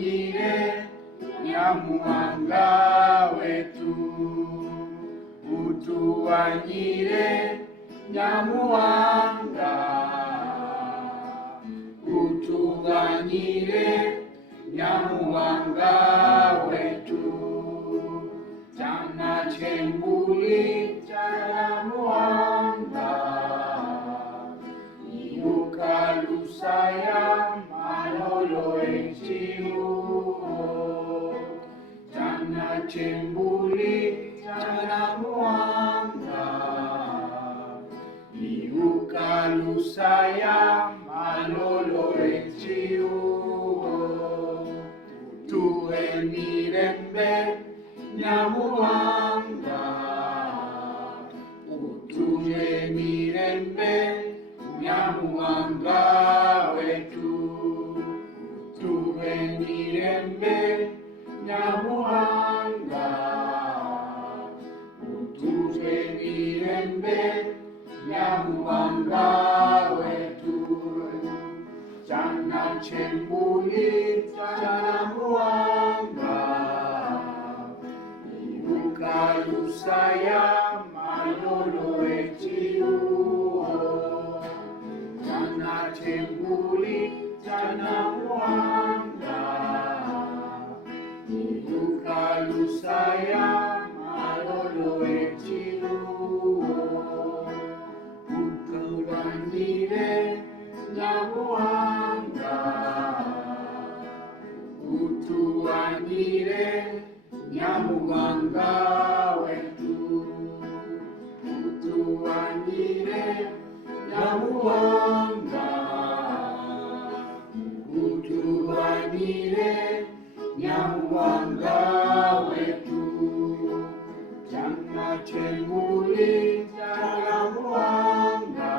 Utuwanyire Nyamuhanga wetu, utuwanyire Nyamuhanga, utuwanyire Nyamuhanga wetu, chana chembuli cha Nyamuhanga, iuka lusaya malolo echiu, chana chembuli cha Nyamuhanga, iuka lusaya malolo echiu, tuwe mirembe Nyamuhanga, utuwe mirembe Nyamuhanga wetu, utuwe mirembe Nyamuhanga, utuwe mirembe Nyamuhanga wetu, chana chembuli cha Nyamuhanga, iuka lusaya malolo echiu, chana chembuli cha Nyamuhanga, iuka lusaya malolo echiu, utuwanyire Nyamuhanga, utuwanyire Nyamuhanga wetu, utuwanyire Nyamuhanga, utuwanyire Nyamuhanga wetu, chana chembuli cha Nyamuhanga,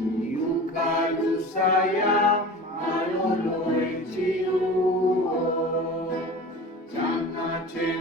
iuka lusaya malolo echiu, chana chembuli